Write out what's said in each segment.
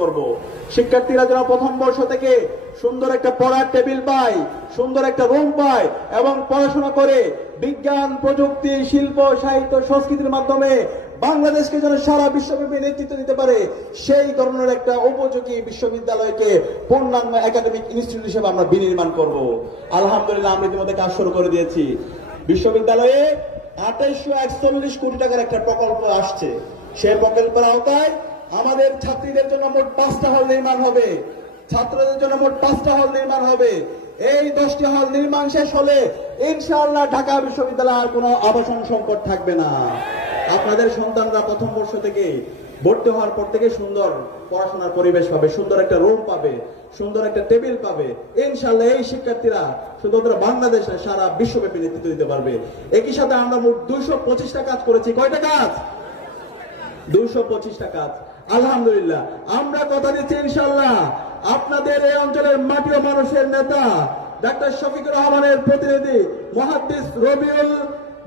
করব। শিক্ষার্থীরা যেন প্রথম বর্ষ থেকে সুন্দর একটা পড়ার টেবিল পায়, সুন্দর একটা রুম পায় এবং পড়াশোনা করে বিজ্ঞান, প্রযুক্তি, শিল্প, সাহিত্য, সংস্কৃতির মাধ্যমে বাংলাদেশকে যেন সারা বিশ্বব্যাপী নেতৃত্ব দিতে পারে, সেই ধরনের একটা উপযোগী বিশ্ববিদ্যালয়কে পূর্ণাঙ্গ একাডেমিক ইনস্টিটিউট হিসেবে আমরা বিনির্মাণ করব। আলহামদুলিল্লাহ, আমরা ইতিমধ্যে কাজ শুরু করে দিয়েছি। বিশ্ববিদ্যালয়ে 2841 কোটি টাকার একটা প্রকল্প আসছে। সেই প্রকল্পের আওতায় আমাদের ছাত্রীদের জন্য মোট 5টা হল নির্মাণ হবে, ছাত্রদের জন্য মোট 5টা হল নির্মাণ হবে। এই 10টি হল নির্মাণ শেষ হলে ইনশাআল্লাহ ঢাকা বিশ্ববিদ্যালয়ে আর কোনো আবাসন সংকট থাকবে না। আপনাদের সন্তানরা প্রথম বর্ষ থেকে ভর্তি হওয়ার পর থেকে সুন্দর পড়াশোনার পরিবেশ পাবে, সুন্দর একটা রুম পাবে, সুন্দর একটা টেবিল পাবে। ইনশাআল্লাহ এই শিক্ষার্থীরা শুধুমাত্র বাংলাদেশে সারা বিশ্বব্যাপী নেতৃত্ব দিতে পারবে। একই সাথে আমরা মোট 225টা কাজ করেছি। কয়টা কাজ? 225টা কাজ। আলহামদুলিল্লাহ, আমরা কথা দিচ্ছি ইনশাআল্লাহ আপনাদের এই অঞ্চলের মাটি ও মানুষের নেতা ডাক্তার শফিকুর রহমানের প্রতিনিধি মুহাদ্দিস রবিউল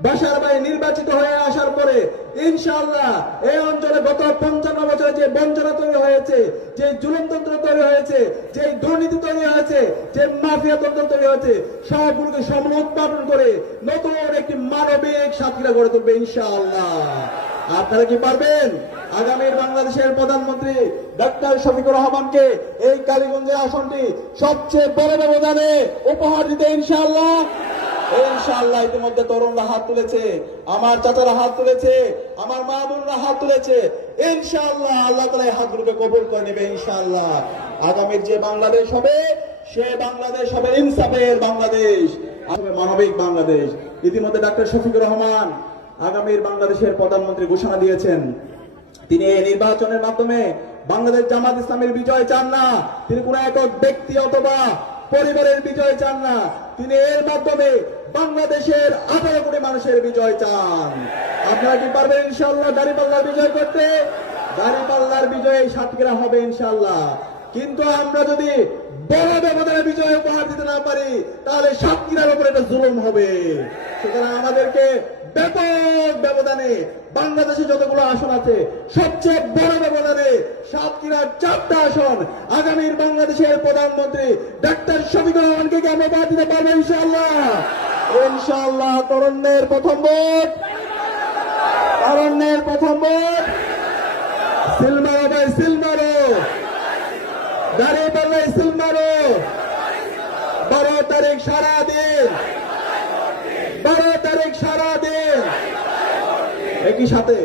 বাশার ভাই নির্বাচিত হয়ে আসার পরে ইনশাআল্লাহ এই অঞ্চলে গত 55 বছরে যে বঞ্চনা তৈরি হয়েছে, যে জুলুমতন্ত্র তৈরি হয়েছে, যে দুর্নীতি তৈরি হয়েছে, যে মাফিয়া তন্ত্র তৈরি হয়েছে, সবগুলোকে সমুৎপাদন করে নতুন একটি মানবিক সাতক্ষীরা গড়ে তুলবে ইনশাআল্লাহ। আপনারা কি পারবেন? আগামীর বাংলাদেশের প্রধানমন্ত্রী ডাক্তার শফিকুর রহমানকে এই কালীগঞ্জের আসনটি সবচেয়ে বড় ব্যবধানে উপহার দিতে ইনশাআল্লাহ। ইনশাআল্লাহ ইতিমধ্যে তরুণরা হাত তুলেছে, আমার চাচারা হাত তুলেছে, আমার মা বোনরা হাত তুলেছে। ইনশাআল্লাহ আল্লাহ তাআলা এই হাতগুলোকে কবুল করে নেবে ইনশাআল্লাহ। আগামীর যে বাংলাদেশ হবে সে বাংলাদেশ হবে ইনসাফের বাংলাদেশ, হবে মানবিক বাংলাদেশ। ইতিমধ্যে ডাক্তার শফিকুর রহমান আগামীর বাংলাদেশের প্রধানমন্ত্রী ঘোষণা দিয়েছেন। তিনি এই নির্বাচনের মাধ্যমে বাংলাদেশ জামাত ইসলামের বিজয় চান না, তিনি কোন একক ব্যক্তি অথবা পরিবারের বিজয় চান না, তিনি এর মাধ্যমে বাংলাদেশের 18 কোটি মানুষের বিজয় চান। আপনারা কি পারবেন ইনশাআল্লাহ দাঁড়িপাল্লার বিজয় করতে? দাঁড়িপাল্লার বিজয় সাতক্ষীরা হবে ইনশাআল্লাহ। কিন্তু আমরা যদি বড় ব্যবধানে বিজয় উপহার দিতে না পারি তাহলে সাতক্ষীরার উপর এটা জুলুম হবে। সুতরাং আমাদেরকে ব্যাপক ব্যবধানে বাংলাদেশে যতগুলো আসন আছে সবচেয়ে বড় ব্যবধানে সাতক্ষীরার 4টা আসন আগামীর বাংলাদেশের প্রধানমন্ত্রী ডাক্তার শফিকুর রহমানকে আমরা বাদ দিতে পারবো ইনশাআল্লাহ। ইনশাআল্লাহ তরুণের প্রথম ভোট, তরুণের প্রথম ভোট সিলমারো ভাই সিলমারো, দাঁড়িপাল্লায় সিলমারো। 12 তারিখ সারা দিন, 12 তারিখ সারা দিন। একই সাথে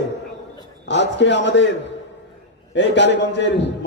আজকে আমাদের এই কালীগঞ্জের